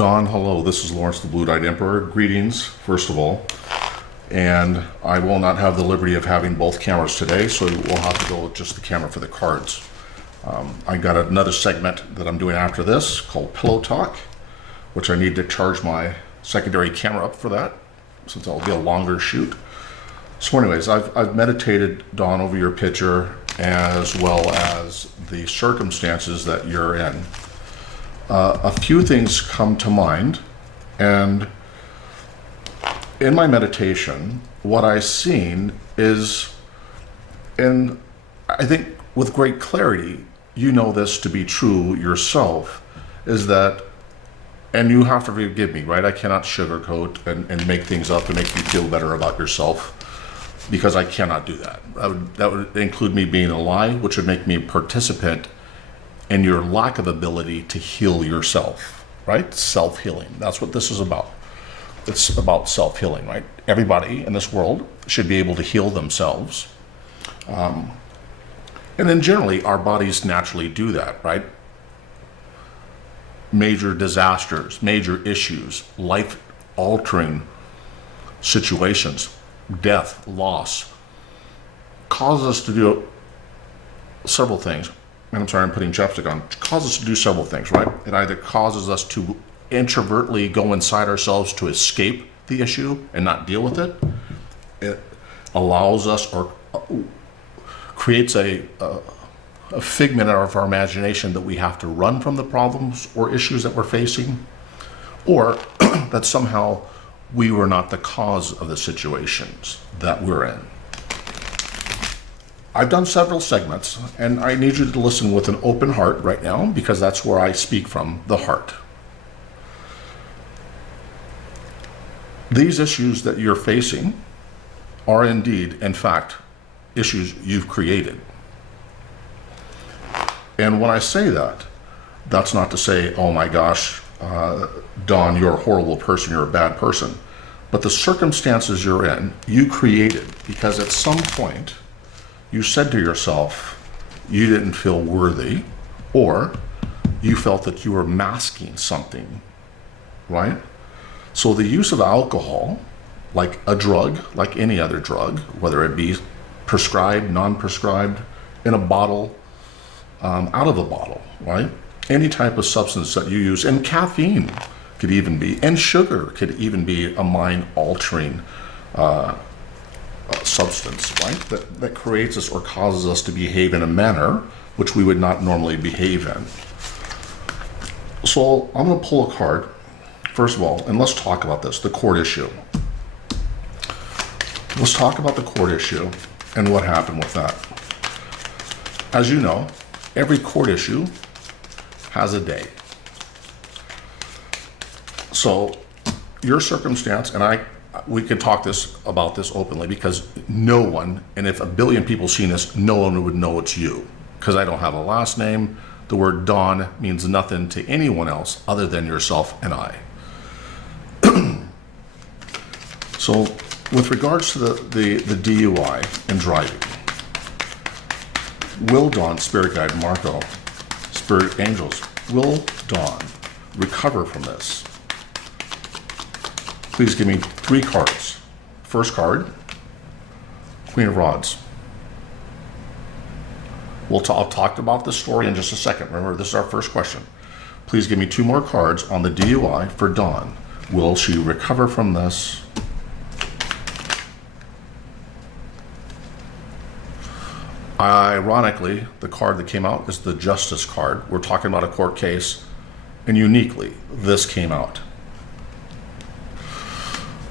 Don, hello, this is Lawrence the Blue-Eyed Emperor. Greetings, first of all. And I will not have the liberty of having both cameras today, so we'll have to go with just the camera for the cards. I got another segment that I'm doing after this called Pillow Talk, which I need to charge my secondary camera up for that, since it'll be a longer shoot. So anyways, I've meditated, Don, over your picture, as well as the circumstances that you're in. A few things come to mind, and in my meditation, what I've seen is, and I think with great clarity, you know this to be true yourself, is that, and you have to forgive me, right? I cannot sugarcoat and make things up and make you feel better about yourself, because I cannot do that. That would include me being a lie, which would make me a participant in your lack of ability to heal yourself, right? Self-healing. That's what this is about. It's about self-healing, right? Everybody in this world should be able to heal themselves. And then generally, our bodies naturally do that, right? Major disasters, major issues, life-altering situations, death, loss, cause us to do several things. And I'm sorry, I'm putting chapstick on. Causes us to do several things, right? It either causes us to introvertly go inside ourselves to escape the issue and not deal with it. It allows us, or creates a figment of our imagination that we have to run from the problems or issues that we're facing, or that somehow we were not the cause of the situations that we're in. I've done several segments, and I need you to listen with an open heart right now, because that's where I speak from, the heart. These issues that you're facing are indeed, in fact, issues you've created. And when I say that, that's not to say, oh my gosh, Don, you're a horrible person, you're a bad person. But the circumstances you're in, you created, because at some point, you said to yourself, you didn't feel worthy, or you felt that you were masking something, right? So the use of alcohol, like a drug, like any other drug, whether it be prescribed, non-prescribed, in a bottle, out of a bottle, right? Any type of substance that you use, and caffeine could even be, and sugar could even be a mind-altering substance, right? That creates us or causes us to behave in a manner which we would not normally behave in. So I'm going to pull a card, first of all, and let's talk about this, the court issue. Let's talk about the court issue and what happened with that. As you know, every court issue has a day. So your circumstance, and we can talk about this openly, because no one, and if a billion people seen this, no one would know it's you, because I don't have a last name. The word Don means nothing to anyone else other than yourself and I. So with regards to the DUI and driving, will Don, Spirit Guide Marco, Spirit Angels, will Don recover from this? Please give me 3 cards. First card, Queen of Rods. I'll talk about this story in just a second. Remember, this is our first question. Please give me 2 more cards on the DUI for Dawn. Will she recover from this? Ironically, the card that came out is the Justice card. We're talking about a court case, and uniquely, this came out.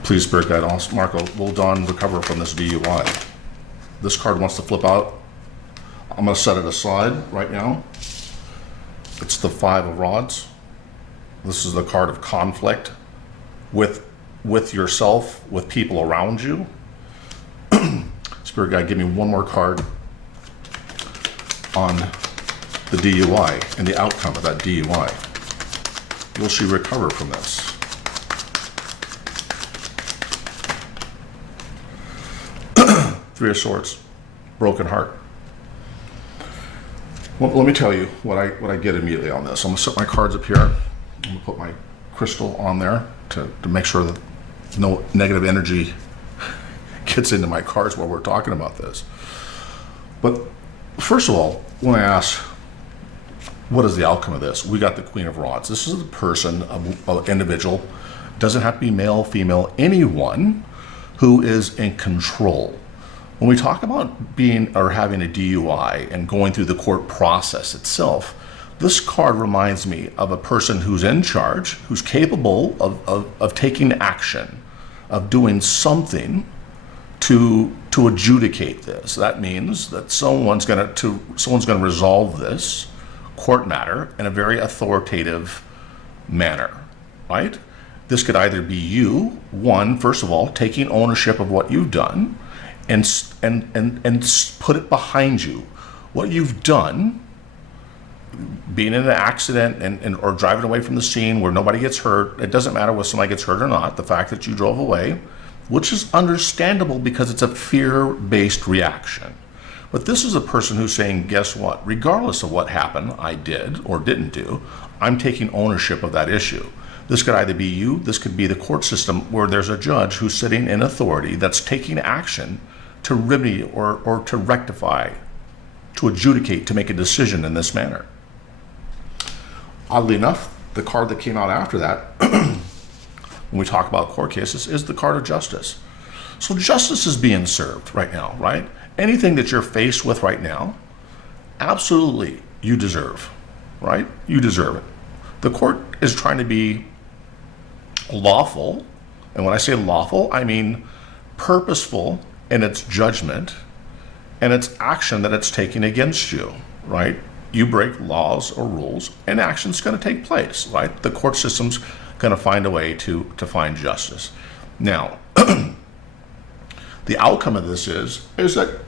Please, Spirit Guide Marco, will Dawn recover from this DUI? This card wants to flip out. I'm going to set it aside right now. It's the 5 of Rods. This is the card of conflict with yourself, with people around you. Spirit Guide, give me 1 more card on the DUI and the outcome of that DUI. Will she recover from this? Three of Swords, broken heart. Well, let me tell you what I get immediately on this. I'm gonna set my cards up here. I'm gonna put my crystal on there to make sure that no negative energy gets into my cards while we're talking about this. But first of all, when I ask, what is the outcome of this? We got the Queen of Rods. This is a person, an individual, doesn't have to be male, female, anyone who is in control. When we talk about being or having a DUI and going through the court process itself, this card reminds me of a person who's in charge, who's capable of taking action, of doing something to adjudicate this. That means that someone's going to resolve this court matter in a very authoritative manner, right? This could either be you, first of all, taking ownership of what you've done and put it behind you. What you've done, being in an accident or driving away from the scene where nobody gets hurt, it doesn't matter whether somebody gets hurt or not, the fact that you drove away, which is understandable because it's a fear-based reaction. But this is a person who's saying, guess what? Regardless of what happened, I did or didn't do, I'm taking ownership of that issue. This could either be you, this could be the court system where there's a judge who's sitting in authority that's taking action to remedy or to rectify, to adjudicate, to make a decision in this manner. Oddly enough, the card that came out after that, when we talk about court cases, is the card of justice. So justice is being served right now, right? Anything that you're faced with right now, absolutely you deserve, right? You deserve it. The court is trying to be lawful, and when I say lawful, I mean purposeful in its judgment and its action that it's taking against you, right? You break laws or rules, and action's going to take place, right? The court system's going to find a way to find justice. Now, the outcome of this is that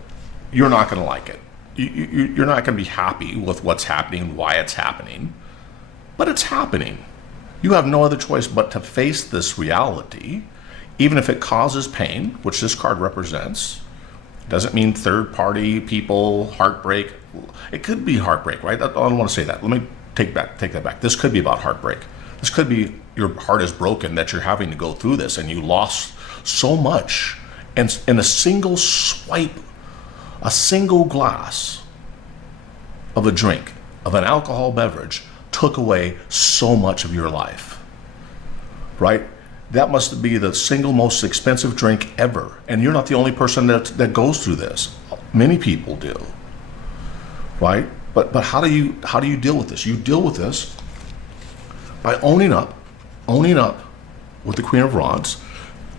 you're not going to like it. You're not going to be happy with what's happening, why it's happening, but it's happening. You have no other choice but to face this reality, even if it causes pain, which this card represents. Doesn't mean third-party people, heartbreak. It could be heartbreak, right? I don't want to say that. Let me take that back. This could be about heartbreak. This could be your heart is broken that you're having to go through this and you lost so much. And in a single swipe, a single glass of a drink, of an alcohol beverage, took away so much of your life, right? That must be the single most expensive drink ever. And you're not the only person that goes through this. Many people do, right? But how do you deal with this? You deal with this by owning up with the Queen of Rods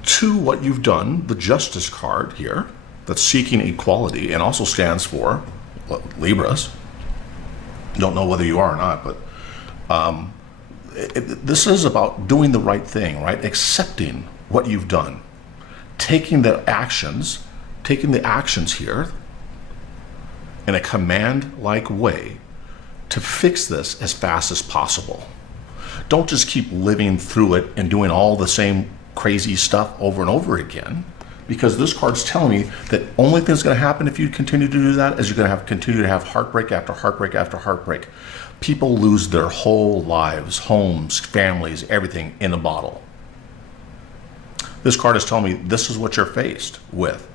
to what you've done, the Justice card here, that's seeking equality and also stands for Libras. Don't know whether you are or not, but this is about doing the right thing, right? Accepting what you've done, taking the actions here in a command-like way to fix this as fast as possible. Don't just keep living through it and doing all the same crazy stuff over and over again, because this card's telling me that only thing that's going to happen if you continue to do that is you're going to continue to have heartbreak after heartbreak after heartbreak. People lose their whole lives, homes, families, everything in a bottle. This card is telling me this is what you're faced with.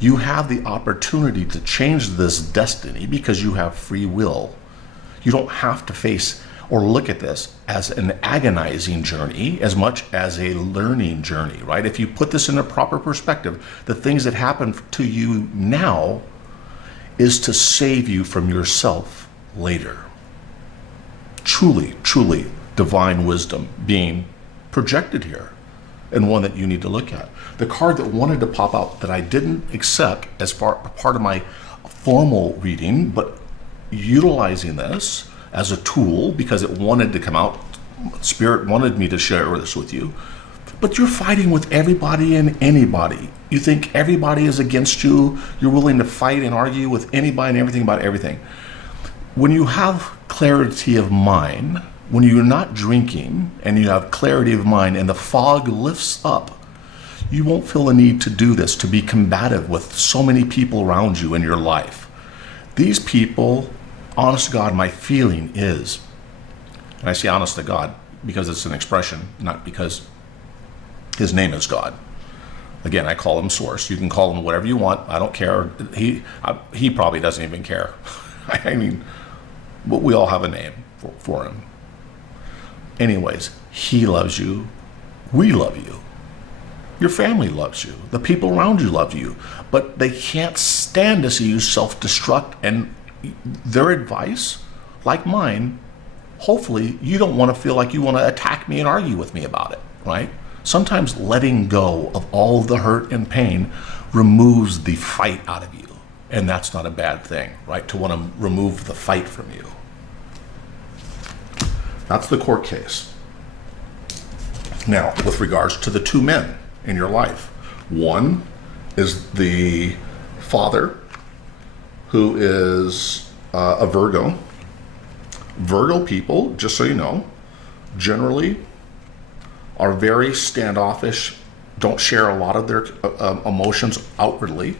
You have the opportunity to change this destiny because you have free will. You don't have to face or look at this as an agonizing journey as much as a learning journey, right? If you put this in a proper perspective, the things that happen to you now is to save you from yourself later. Truly, truly divine wisdom being projected here, and one that you need to look at. The card that wanted to pop out that I didn't accept as part of my formal reading, but utilizing this as a tool because it wanted to come out. Spirit wanted me to share this with you. But you're fighting with everybody and anybody. You think everybody is against you. You're willing to fight and argue with anybody and everything about everything. When you have clarity of mind, when you're not drinking and you have clarity of mind and the fog lifts up, you won't feel a need to do this, to be combative with so many people around you in your life. These people, honest to God, my feeling is, and I say honest to God, because it's an expression, not because his name is God. Again, I call him Source. You can call him whatever you want. I don't care. He probably doesn't even care. I mean, but we all have a name for him. Anyways, he loves you. We love you. Your family loves you. The people around you love you. But they can't stand to see you self-destruct. And their advice, like mine, hopefully you don't want to feel like you want to attack me and argue with me about it, right? Sometimes letting go of all the hurt and pain removes the fight out of you. And that's not a bad thing, right? To want to remove the fight from you. That's the court case. Now, with regards to the two men in your life, one is the father, who is a Virgo. Virgo people, just so you know, generally are very standoffish, don't share a lot of their emotions outwardly.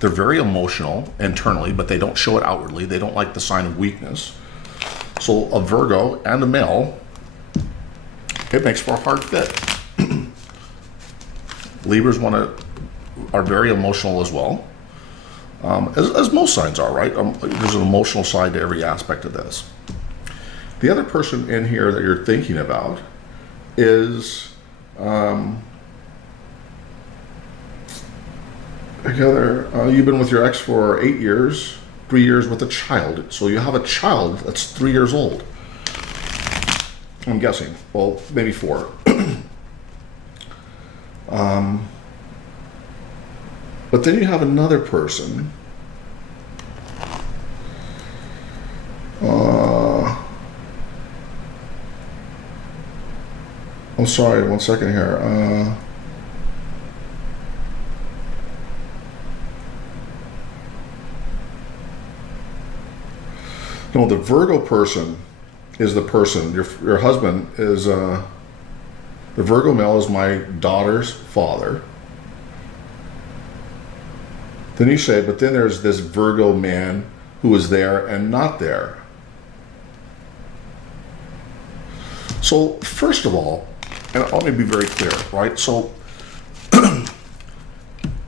They're very emotional internally, but they don't show it outwardly. They don't like the sign of weakness. So a Virgo and a male, it makes for a hard fit. Libras are very emotional as well, as most signs are, right? There's an emotional side to every aspect of this. The other person in here that you're thinking about is you've been with your ex for 8 years, 3 years with a child. So you have a child that's 3 years old. I'm guessing. Well, maybe 4. But then you have another person. I'm sorry, one second here. No, the Virgo person is the person. Your husband is the Virgo male is my daughter's father. Then you say, but then there's this Virgo man who is there and not there. So first of all, and let me be very clear, right? So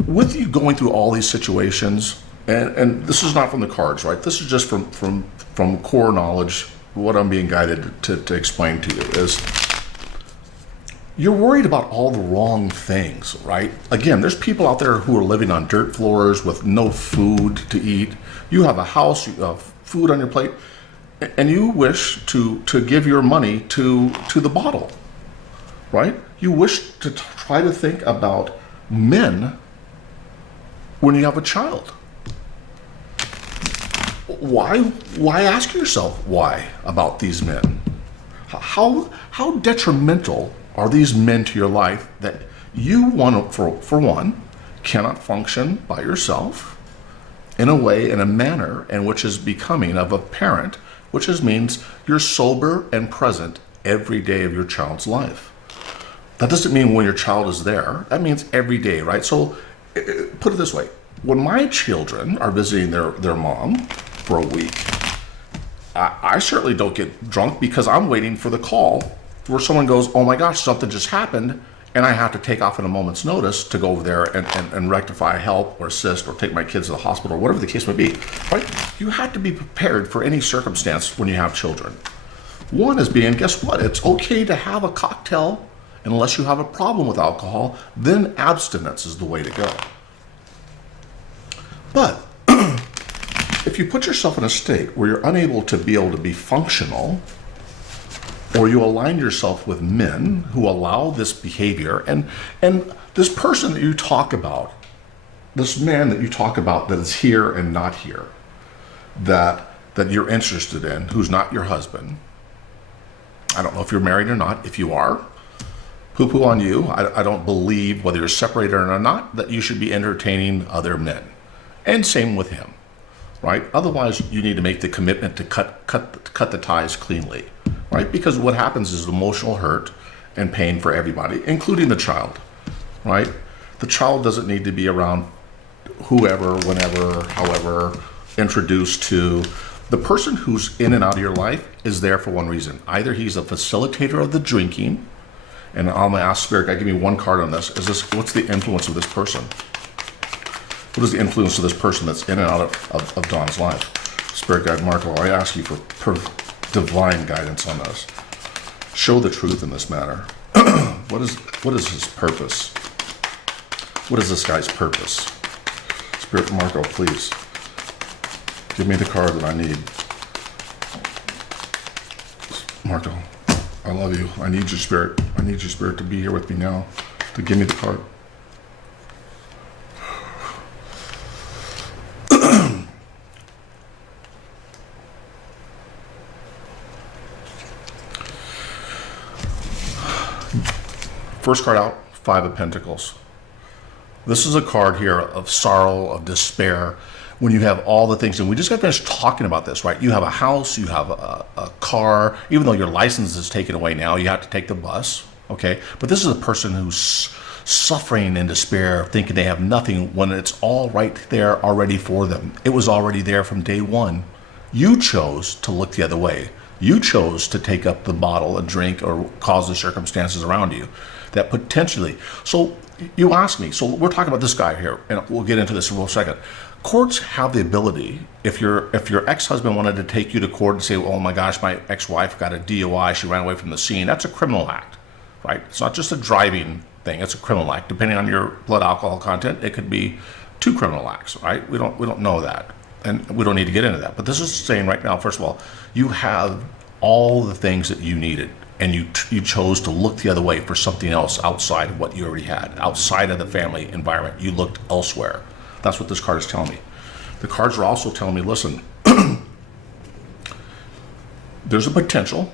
with you going through all these situations, and this is not from the cards, right? This is just from core knowledge. What I'm being guided to explain to you is you're worried about all the wrong things, right? Again, there's people out there who are living on dirt floors with no food to eat. You have a house, you have food on your plate, and you wish to give your money to the bottle, right? You wish to try to think about men when you have a child. Why ask yourself why about these men? How detrimental are these men to your life that you want to, for one, cannot function by yourself in a way, in a manner in which is becoming of a parent, which means you're sober and present every day of your child's life. That doesn't mean when your child is there. That means every day, right? So put it this way. When my children are visiting their mom for a week, I certainly don't get drunk because I'm waiting for the call where someone goes, oh my gosh, something just happened, and I have to take off at a moment's notice to go over there and rectify, help, or assist, or take my kids to the hospital, or whatever the case may be, right? You have to be prepared for any circumstance when you have children. One is being, guess what? It's okay to have a cocktail unless you have a problem with alcohol, then abstinence is the way to go. But if you put yourself in a state where you're unable to be functional, or you align yourself with men who allow this behavior, and this person that you talk about, this man that you talk about that is here and not here, that you're interested in, who's not your husband. I don't know if you're married or not. If you are, poo-poo on you. I don't believe, whether you're separated or not, that you should be entertaining other men. And same with him, right? Otherwise, you need to make the commitment to cut the ties cleanly, right? Because what happens is emotional hurt and pain for everybody, including the child, right? The child doesn't need to be around whoever, whenever, however, introduced to The person who's in and out of your life is there for one reason. Either he's a facilitator of the drinking, and I'm gonna ask Spirit Guide, give me one card on this. What's the influence of this person? What is the influence of this person that's in and out of Don's life? Spirit Guide Marco, I ask you for divine guidance on this. Show the truth in this matter. What is his purpose? What is this guy's purpose? Spirit Marco, please. Give me the card that I need. Marco, I love you. I need your spirit. I need your spirit to be here with me now, to give me the card. First card out, Five of Pentacles. This is a card here of sorrow, of despair. When you have all the things, and we just got finished talking about this, right? You have a house, you have a car, even though your license is taken away now, you have to take the bus, okay? But this is a person who's suffering in despair, thinking they have nothing when it's all right there already for them. It was already there from day one. You chose to look the other way. You chose to take up the bottle and drink or cause the circumstances around you that potentially. So you ask me, so we're talking about this guy here, and we'll get into this in a second. Courts have the ability, if your ex-husband wanted to take you to court and say, oh my gosh, my ex-wife got a DUI, she ran away from the scene, that's a criminal act, right? It's not just a driving thing, it's a criminal act. Depending on your blood alcohol content, it could be 2 criminal acts, right? We don't know that, and we don't need to get into that. But this is saying right now, first of all, you have all the things that you needed, and you chose to look the other way for something else outside of what you already had, outside of the family environment. You looked elsewhere. That's what this card is telling me. The cards are also telling me, listen, there's a potential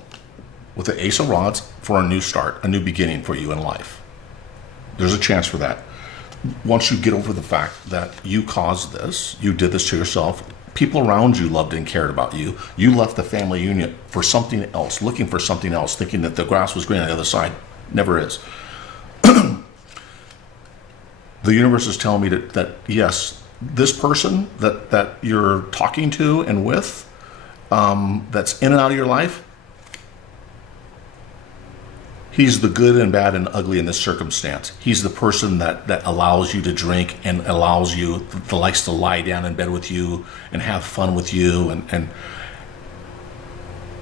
with the Ace of Rods for a new start, a new beginning for you in life. There's a chance for that. Once you get over the fact that you caused this, you did this to yourself, people around you loved and cared about you, you left the family unit for something else, looking for something else, thinking that the grass was green on the other side. Never is. The universe is telling me that yes, this person that you're talking to and with, that's in and out of your life, he's the good and bad and ugly in this circumstance. He's the person that allows you to drink and allows you, that likes to lie down in bed with you and have fun with you and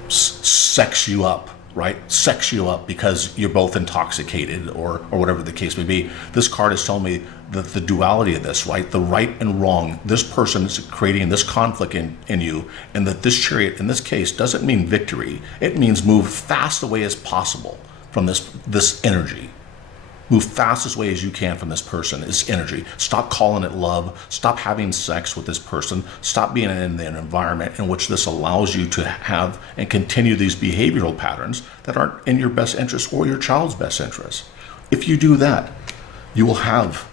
sex you up, right? Sex you up because you're both intoxicated or whatever the case may be. This card is telling me that the duality of this, right? The right and wrong. This person is creating this conflict in you, and that this Chariot in this case doesn't mean victory. It means move fast away as possible from this energy. Move fast away as you can from this person, this energy. Stop calling it love. Stop having sex with this person. Stop being in an environment in which this allows you to have and continue these behavioral patterns that aren't in your best interest or your child's best interest. If you do that, you will have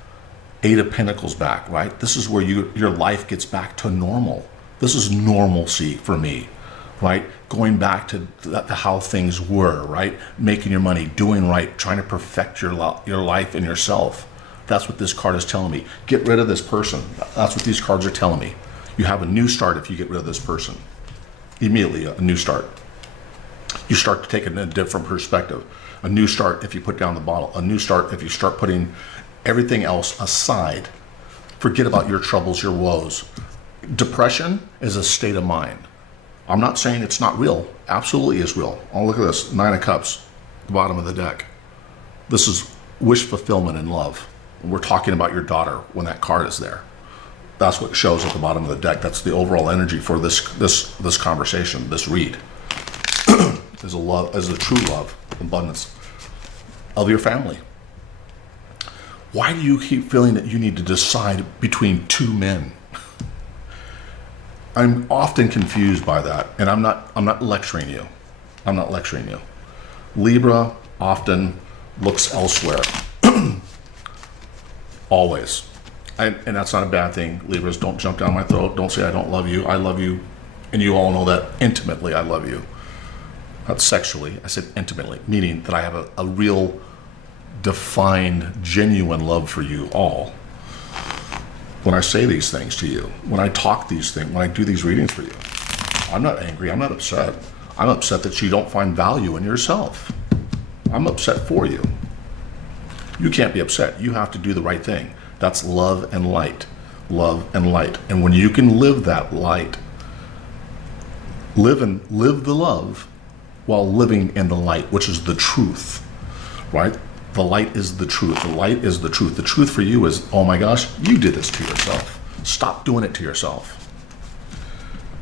8 of Pentacles back, right? This is where your life gets back to normal. This is normalcy for me, right? Going back to how things were, right? Making your money, doing right, trying to perfect your life and yourself. That's what this card is telling me. Get rid of this person. That's what these cards are telling me. You have a new start if you get rid of this person. Immediately, a new start. You start to take it in a different perspective. A new start if you put down the bottle. A new start if you start putting everything else aside. Forget about your troubles, your woes. Depression is a state of mind. I'm not saying it's not real. Absolutely is real. Oh, look at this. 9 of Cups, the bottom of the deck. This is wish fulfillment in love. We're talking about your daughter when that card is there. That's what shows at the bottom of the deck. That's the overall energy for this conversation, this read. Is a true love, abundance of your family. Why do you keep feeling that you need to decide between 2 men? I'm often confused by that, and I'm not lecturing you. I'm not lecturing you. Libra often looks elsewhere. Always. And that's not a bad thing. Libras, don't jump down my throat. Don't say I don't love you. I love you, and you all know that intimately I love you. Not sexually. I said intimately, meaning that I have a real, defined, genuine love for you all. When I say these things to you, when I talk these things, when I do these readings for you. I'm not angry. I'm not upset. I'm upset that you don't find value in yourself. I'm upset for you. You can't be upset. You have to do the right thing. That's love and light. Love and light. And when you can live that light, live the love while living in the light, which is the truth, right? The light is the truth. The light is the truth. The truth for you is, oh my gosh, you did this to yourself. Stop doing it to yourself.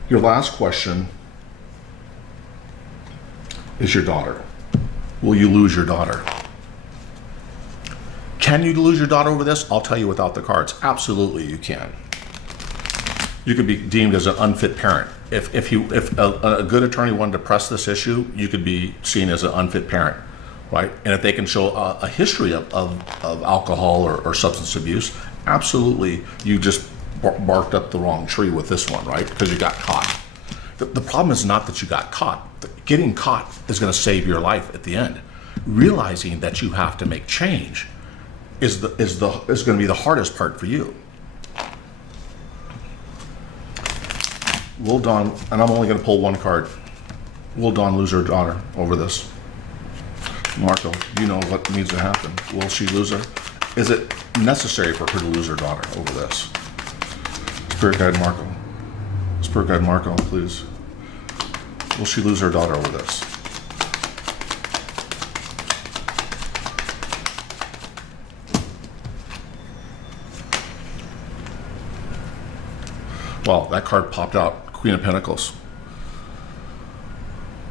Your last question is your daughter. Will you lose your daughter? Can you lose your daughter over this? I'll tell you without the cards. Absolutely you can. You could be deemed as an unfit parent. If a good attorney wanted to press this issue, you could be seen as an unfit parent, right? And if they can show a history of alcohol or substance abuse, absolutely you just barked up the wrong tree with this one, right? Because you got caught. The problem is not that you got caught. Getting caught is going to save your life at the end. Realizing that you have to make change is going to be the hardest part for you. Will Dawn, and I'm only going to pull one card. Will Dawn lose her daughter over this? Marco, you know what needs to happen. Will she lose her? Is it necessary for her to lose her daughter over this? Spirit Guide Marco. Spirit Guide Marco, please. Will she lose her daughter over this? Well, that card popped out, Queen of Pentacles.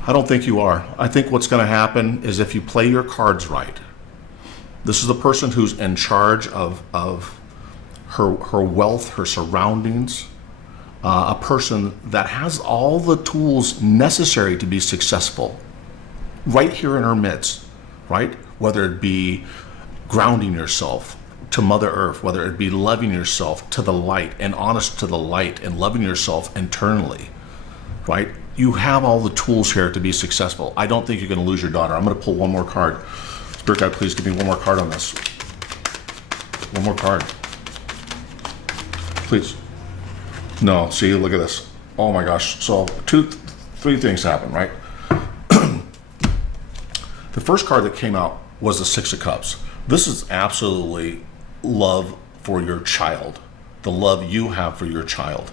I don't think you are. I think what's going to happen is if you play your cards right, this is the person who's in charge of her wealth, her surroundings, a person that has all the tools necessary to be successful right here in her midst, right? Whether it be grounding yourself to Mother Earth, whether it be loving yourself to the light and honest to the light and loving yourself internally, right? You have all the tools here to be successful. I don't think you're going to lose your daughter. I'm going to pull one more card. Spirit Guide, please give me one more card on this. One more card. Please. No, see, look at this. Oh my gosh. So three things happen, right? The first card that came out was the Six of Cups. This is absolutely love for your child. The love you have for your child.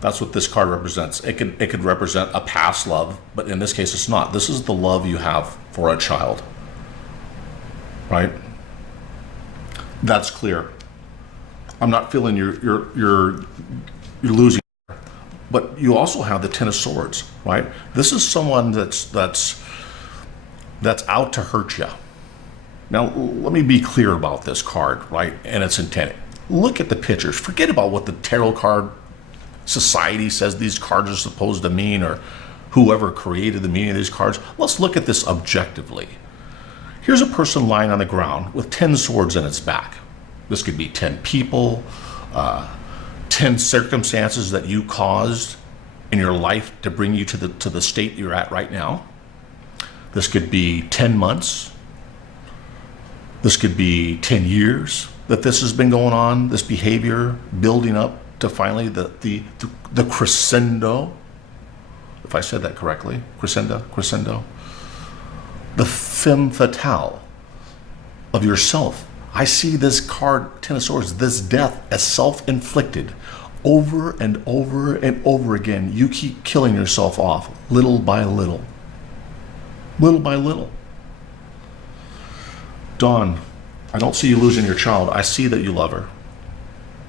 That's what this card represents. It could represent a past love, but in this case it's not. This is the love you have for a child. Right? That's clear. I'm not feeling you're losing, but you also have the Ten of Swords, right? This is someone that's out to hurt you. Now, let me be clear about this card, right? And its intent. Look at the pictures. Forget about what the tarot card society says these cards are supposed to mean, or whoever created the meaning of these cards. Let's look at this objectively. Here's a person lying on the ground with 10 swords in its back. This could be 10 people, 10 circumstances that you caused in your life to bring you to the state you're at right now. This could be 10 months. This could be 10 years that this has been going on, this behavior building up to finally the crescendo, if I said that correctly, crescendo, the femme fatale of yourself. I see this card, Ten of Swords, this death as self-inflicted. Over and over and over again, you keep killing yourself off, little by little. Little by little. Dawn, I don't see you losing your child. I see that you love her.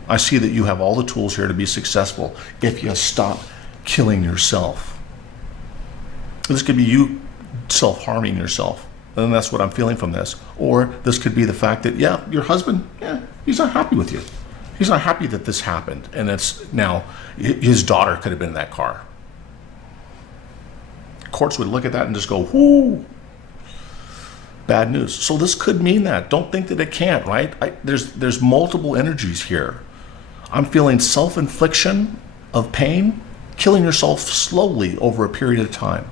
I see that you have all the tools here to be successful if you stop killing yourself. This could be you self-harming yourself. And that's what I'm feeling from this. Or this could be the fact that, yeah, your husband, he's not happy with you. He's not happy that this happened. And it's now, his daughter could have been in that car. Courts would look at that and just go, whoo, bad news. So this could mean that. Don't think that it can't, right? There's multiple energies here. I'm feeling self-infliction of pain, killing yourself slowly over a period of time.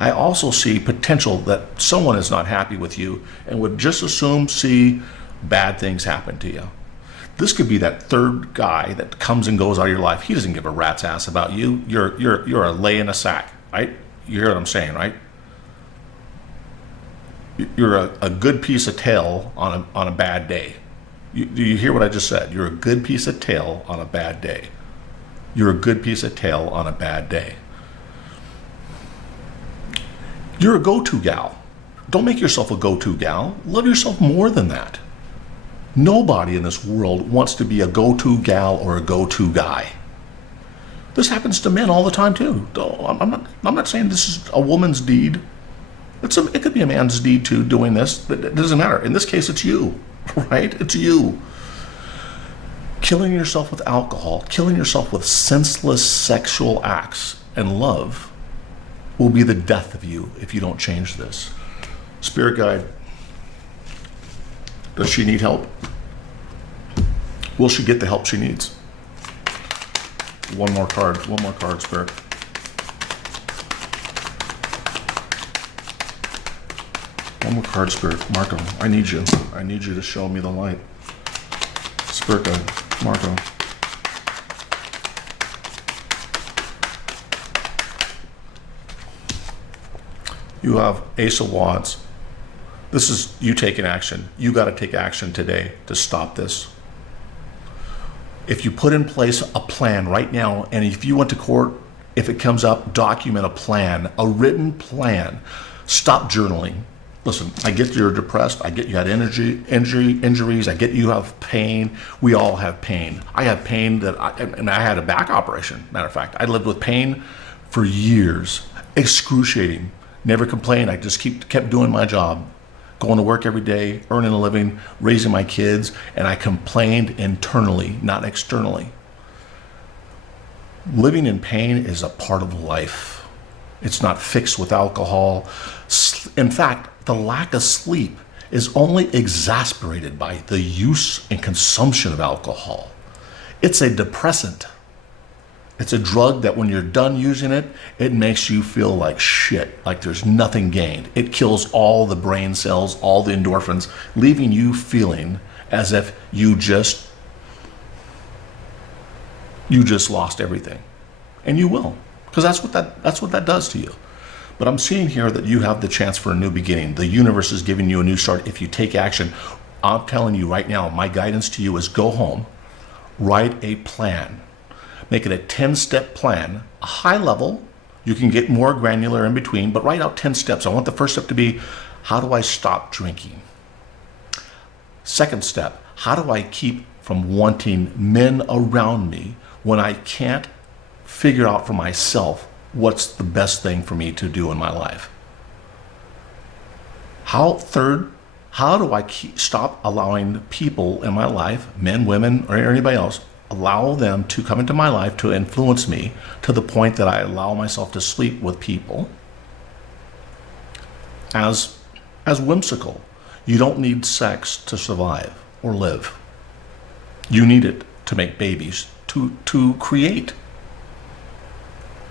I also see potential that someone is not happy with you and would just assume see bad things happen to you. This could be that third guy that comes and goes out of your life. He doesn't give a rat's ass about you. You're a lay in a sack, right? You hear what I'm saying, right? You're a good piece of tail on a bad day. Do you hear what I just said? You're a good piece of tail on a bad day. You're a good piece of tail on a bad day. You're a go-to gal. Don't make yourself a go-to gal. Love yourself more than that. Nobody in this world wants to be a go-to gal or a go-to guy. This happens to men all the time too. I'm not saying this is a woman's deed. It could be a man's deed too, doing this. It doesn't matter. In this case, it's you, right? It's you. Killing yourself with alcohol, killing yourself with senseless sexual acts and love will be the death of you if you don't change this. Spirit guide, does she need help? Will she get the help she needs? One more card, Spirit. One more card, Spirit. Marco, I need you. I need you to show me the light. Spirit guide, Marco. You have Ace of Wands. This is you taking action. You got to take action today to stop this. If you put in place a plan right now, and if you went to court, if it comes up, document a plan, a written plan. Stop journaling. Listen, I get you're depressed. I get you had injuries. I get you have pain. We all have pain. I have pain and I had a back operation. Matter of fact, I lived with pain for years, excruciating. Never complained. I just kept doing my job, going to work every day, earning a living, raising my kids, and I complained internally, not externally. Living in pain is a part of life. It's not fixed with alcohol. In fact, the lack of sleep is only exasperated by the use and consumption of alcohol. It's a depressant. It's a drug that when you're done using it, it makes you feel like shit, like there's nothing gained. It kills all the brain cells, all the endorphins, leaving you feeling as if you just lost everything. And you will, because that's what that does to you. But I'm seeing here that you have the chance for a new beginning. The universe is giving you a new start if you take action. I'm telling you right now, my guidance to you is go home, write a plan. Make it a 10-step plan, a high level. You can get more granular in between, but write out 10 steps. I want the first step to be, how do I stop drinking? Second step, how do I keep from wanting men around me when I can't figure out for myself what's the best thing for me to do in my life? Third, how do I stop allowing people in my life, men, women, or anybody else, allow them to come into my life to influence me to the point that I allow myself to sleep with people as whimsical. You don't need sex to survive or live. You need it to make babies, to create.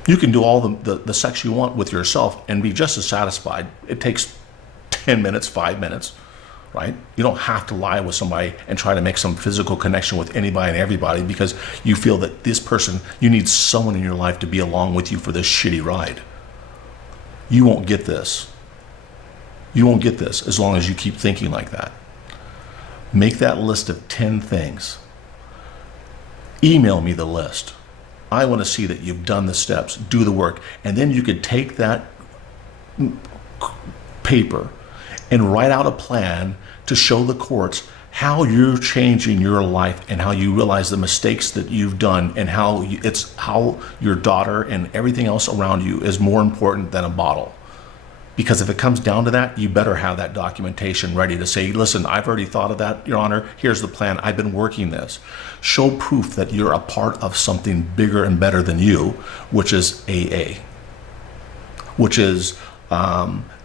You can do all the sex you want with yourself and be just as satisfied. It takes 10 minutes, 5 minutes. Right? You don't have to lie with somebody and try to make some physical connection with anybody and everybody because you feel that this person, you need someone in your life to be along with you for this shitty ride. You won't get this. You won't get this as long as you keep thinking like that. Make that list of 10 things. Email me the list. I want to see that you've done the steps, do the work, and then you could take that paper and write out a plan to show the courts how you're changing your life and how you realize the mistakes that you've done and how your daughter and everything else around you is more important than a bottle. Because if it comes down to that, you better have that documentation ready to say, listen, I've already thought of that, Your Honor. Here's the plan. I've been working this. Show proof that you're a part of something bigger and better than you, which is AA, which is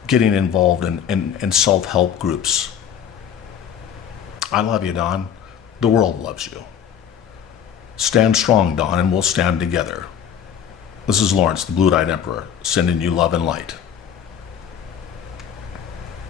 getting involved in self-help groups. I love you, Don. The world loves you. Stand strong, Don, and we'll stand together. This is Lawrence, the Blue-Eyed Emperor, sending you love and light.